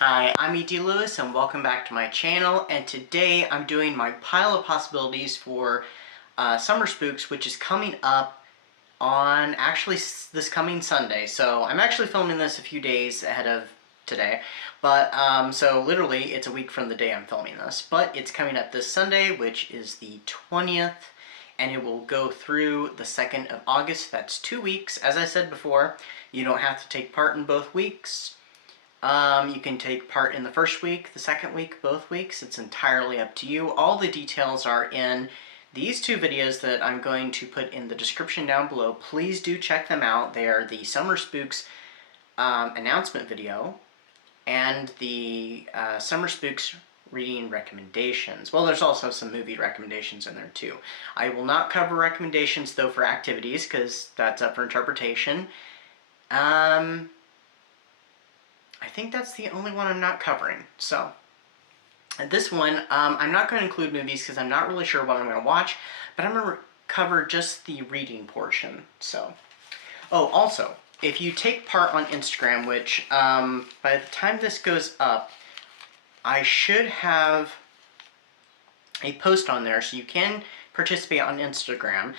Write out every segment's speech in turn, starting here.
Hi, I'm E.D. Lewis and welcome back to my channel, and today I'm doing my pile of possibilities for Summer Spooks, which is coming up on actually this coming Sunday. So I'm actually filming this a few days ahead of today, but so literally it's a week from the day I'm filming this, but it's coming up this Sunday, which is the 20th, and it will go through the 2nd of August. That's 2 weeks. As I said before, you don't have to take part in both weeks. You can take part in the first week, the second week, both weeks. It's entirely up to you. All the details are in these two videos that I'm going to put in the description down below. Please do check them out. They are the Summer Spooks announcement video and the Summer Spooks reading recommendations. Well, there's also some movie recommendations in there too. I will not cover recommendations though for activities because that's up for interpretation. I think that's the only one I'm not covering. So, this one, I'm not going to include movies because I'm not really sure what I'm going to watch, but I'm going to cover just the reading portion. So, oh, also, if you take part on Instagram, which by the time this goes up, I should have a post on there, so you can participate on Instagram.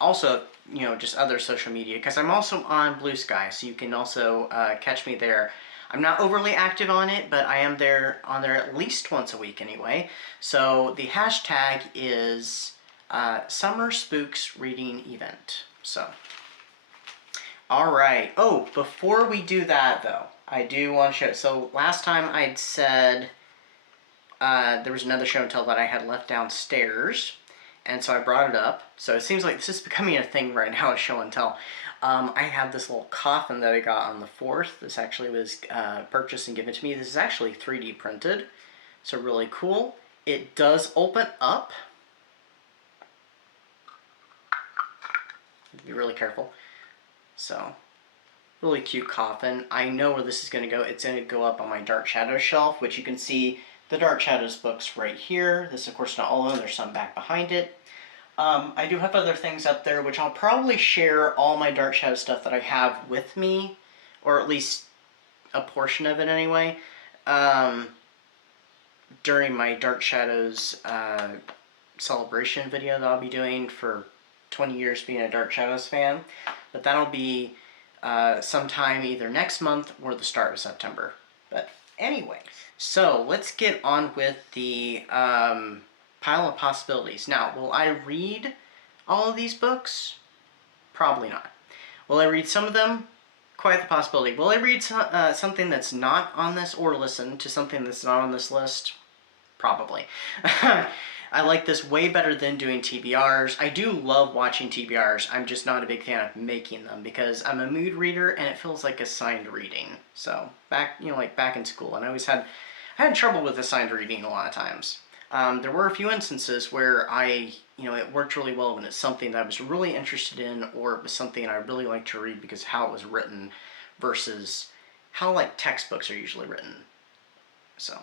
Also, you know, just other social media, because I'm also on Blue Sky, so you can also catch me there. I'm not overly active on it, but I am on there at least once a week anyway. So the hashtag is Summer Spooks Reading Event. So, all right. Oh, before we do that though, I do want to show. So last time I'd said there was another show and tell that I had left downstairs. And so I brought it up. So it seems like this is becoming a thing right now, a show and tell. I have this little coffin that I got on the 4th. This actually was purchased and given to me. This is actually 3D printed. So really cool. It does open up. Be really careful. So, really cute coffin. I know where this is going to go. It's going to go up on my Dark Shadows shelf, which you can see the Dark Shadows books right here. This, of course, not all of them. There's some back behind it. I do have other things up there, which I'll probably share all my Dark Shadows stuff that I have with me, or at least a portion of it anyway, during my Dark Shadows celebration video that I'll be doing for 20 years being a Dark Shadows fan. But that'll be sometime either next month or the start of September. But anyway, so let's get on with the pile of possibilities. Now, will I read all of these books? Probably not. Will I read some of them? Quite the possibility. Will I read something that's not on this, or listen to something that's not on this list? Probably. I like this way better than doing TBRs. I do love watching TBRs. I'm just not a big fan of making them because I'm a mood reader and it feels like assigned reading. So like back in school, and I had trouble with assigned reading a lot of times. There were a few instances where it worked really well when it's something that I was really interested in, or it was something I really liked to read because of how it was written versus how like textbooks are usually written. So.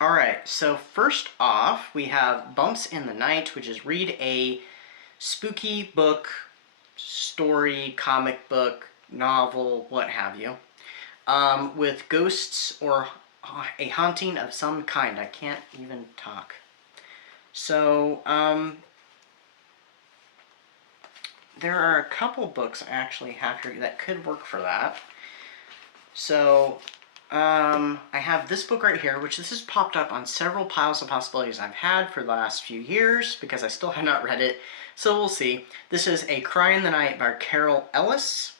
Alright, so first off, we have Bumps in the Night, which is read a spooky book, story, comic book, novel, what have you, with ghosts or a haunting of some kind. I can't even talk. So, there are a couple books I actually have here that could work for that. So, I have this book right here, which this has popped up on several piles of possibilities I've had for the last few years, because I still have not read it, so we'll see. This is A Cry in the Night by Carol Ellis.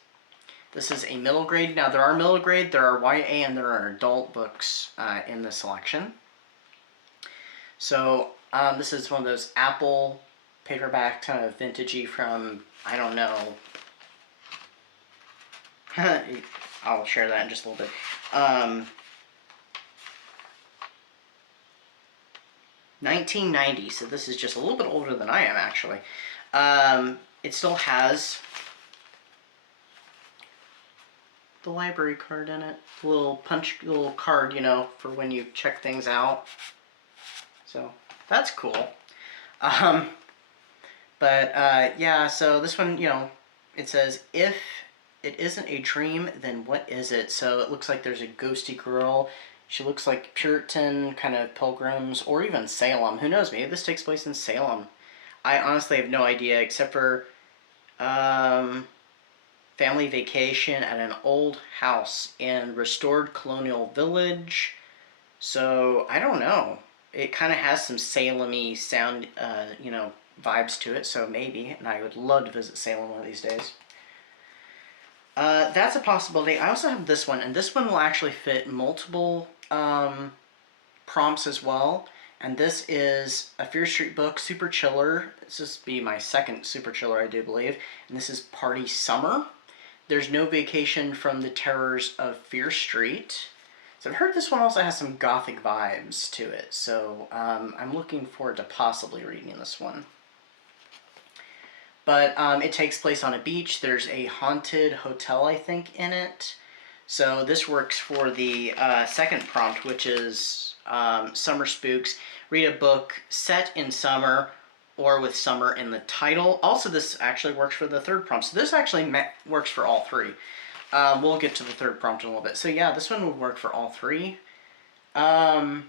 This is a middle grade. Now, there are middle grade, there are YA, and there are adult books in the selection. So, this is one of those Apple paperback, kind of vintagey from, I don't know. I'll share that in just a little bit. 1990, so this is just a little bit older than I am, actually. It still has the library card in it. Little card, for when you check things out. So, that's cool. Yeah, so this one, it says, if it isn't a dream, then what is it? So it looks like there's a ghosty girl. She looks like Puritan kind of pilgrims, or even Salem. Who knows? Maybe this takes place in Salem. I honestly have no idea, except for family vacation at an old house in restored colonial village. So I don't know. It kind of has some Salem-y sound, vibes to it. So maybe, and I would love to visit Salem one of these days. That's a possibility. I also have this one, and this one will actually fit multiple prompts as well. And this is a Fear Street book, Super Chiller. This will be my second Super Chiller, I do believe. And this is Party Summer. There's no vacation from the terrors of Fear Street. So I've heard this one also has some gothic vibes to it. So I'm looking forward to possibly reading this one. But it takes place on a beach. There's a haunted hotel, I think, in it. So this works for the second prompt, which is Summer Spooks. Read a book set in summer or with summer in the title. Also, this actually works for the third prompt. So this actually works for all three. We'll get to the third prompt in a little bit. So yeah, this one would work for all three. Because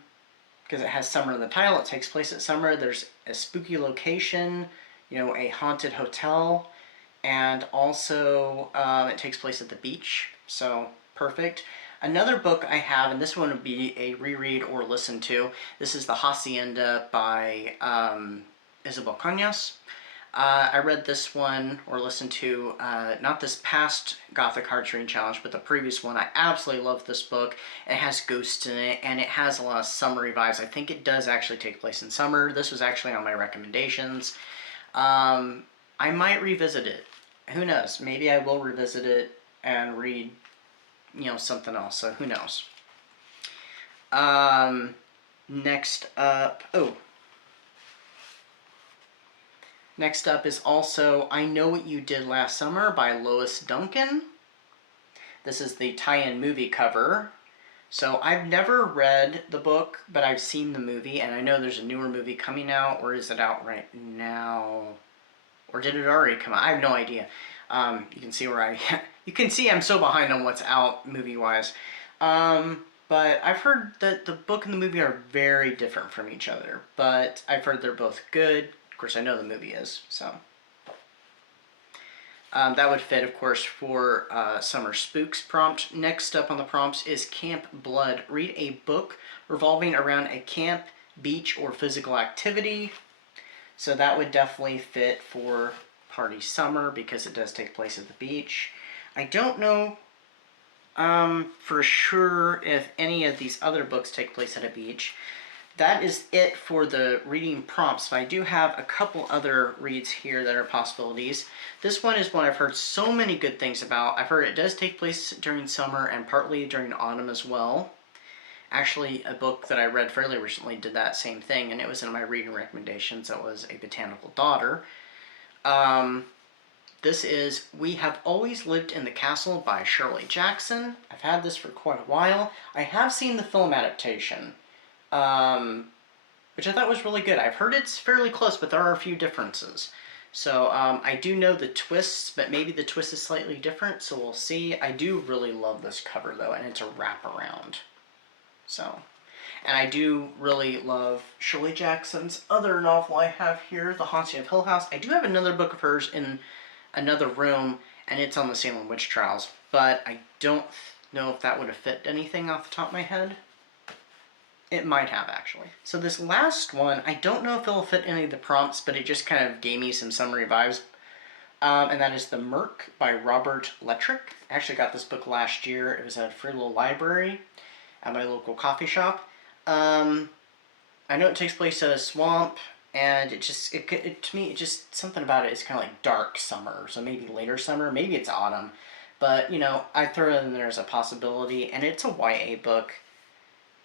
it has summer in the title. It takes place at summer. There's a spooky location, a haunted hotel, and also it takes place at the beach. So perfect. Another book I have, and this one would be a reread or listen to. This is The Hacienda by Isabel Cañas. I read this one, or listened to, not this past Gothic Hearts Reading Challenge, but the previous one. I absolutely love this book. It has ghosts in it, and it has a lot of summery vibes. I think it does actually take place in summer. This was actually on my recommendations. I might revisit it. Who knows? Maybe I will revisit it and read, something else. So who knows? Next up... Next up is also I Know What You Did Last Summer by Lois Duncan. This is the tie-in movie cover. So I've never read the book, but I've seen the movie, and I know there's a newer movie coming out, or is it out right now? Or did it already come out? I have no idea. You can see you can see I'm so behind on what's out movie-wise. But I've heard that the book and the movie are very different from each other, but I've heard they're both good. Of course, I know the movie is, so. That would fit, of course, for Summer Spooks prompt. Next up on the prompts is Camp Blood. Read a book revolving around a camp, beach, or physical activity. So that would definitely fit for Party Summer because it does take place at the beach. I don't know for sure if any of these other books take place at a beach. That is it for the reading prompts. But I do have a couple other reads here that are possibilities. This one is one I've heard so many good things about. I've heard it does take place during summer and partly during autumn as well. Actually, a book that I read fairly recently did that same thing, and it was in my reading recommendations. That was A Botanical Daughter. This is We Have Always Lived in the Castle by Shirley Jackson. I've had this for quite a while. I have seen the film adaptation, which I thought was really good. I've heard it's fairly close, but there are a few differences. So I do know the twists, but maybe the twist is slightly different, so we'll see. I do really love this cover, though, and it's a wraparound. So, and I do really love Shirley Jackson's other novel I have here, The Haunting of Hill House. I do have another book of hers in another room, and it's on the Salem Witch Trials, but I don't know if that would have fit anything off the top of my head. It might have, actually. So this last one, I don't know if it'll fit any of the prompts, but it just kind of gave me some summary vibes. And that is The Merc by Robert Lettrick. I actually got this book last year. It was at a free little library at my local coffee shop. I know it takes place at a swamp, and to me, it just, something about it is kind of like dark summer, so maybe later summer, maybe it's autumn. But, I throw it in there as a possibility, and it's a YA book.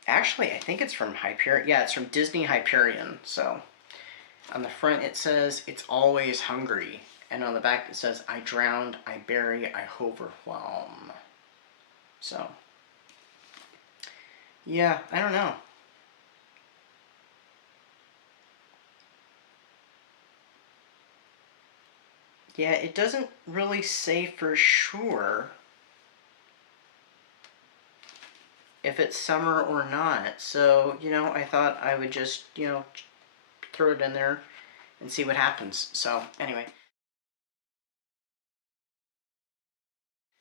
Actually, I think it's from Hyperion. Yeah, it's from Disney Hyperion. So, on the front it says, "It's always hungry." And on the back it says, "I drowned, I bury, I overwhelm." So, yeah, I don't know. Yeah, it doesn't really say for sure if it's summer or not. So, you know, I thought I would just, you know, throw it in there and see what happens. So, anyway.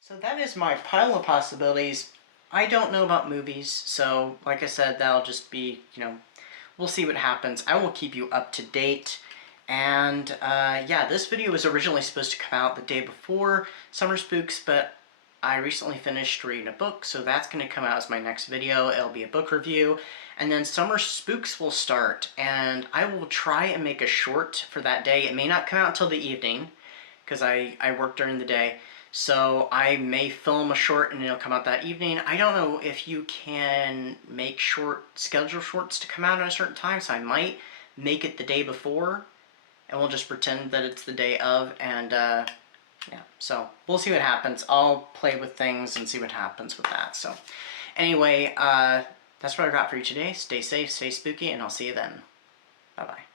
So that is my pile of possibilities. I don't know about movies, so like I said, that'll just be, you know, we'll see what happens. I will keep you up to date. And yeah, this video was originally supposed to come out the day before Summer Spooks, but I recently finished reading a book, so that's going to come out as my next video. It'll be a book review. And then Summer Spooks will start, and I will try and make a short for that day. It may not come out until the evening, because I work during the day. So I may film a short and it'll come out that evening. I don't know if you can make schedule shorts to come out at a certain time, so I might make it the day before, and we'll just pretend that it's the day of, and yeah, so we'll see what happens. I'll play with things and see what happens with that. So anyway, that's what I got for you today. Stay safe, stay spooky, and I'll see you then. Bye-bye.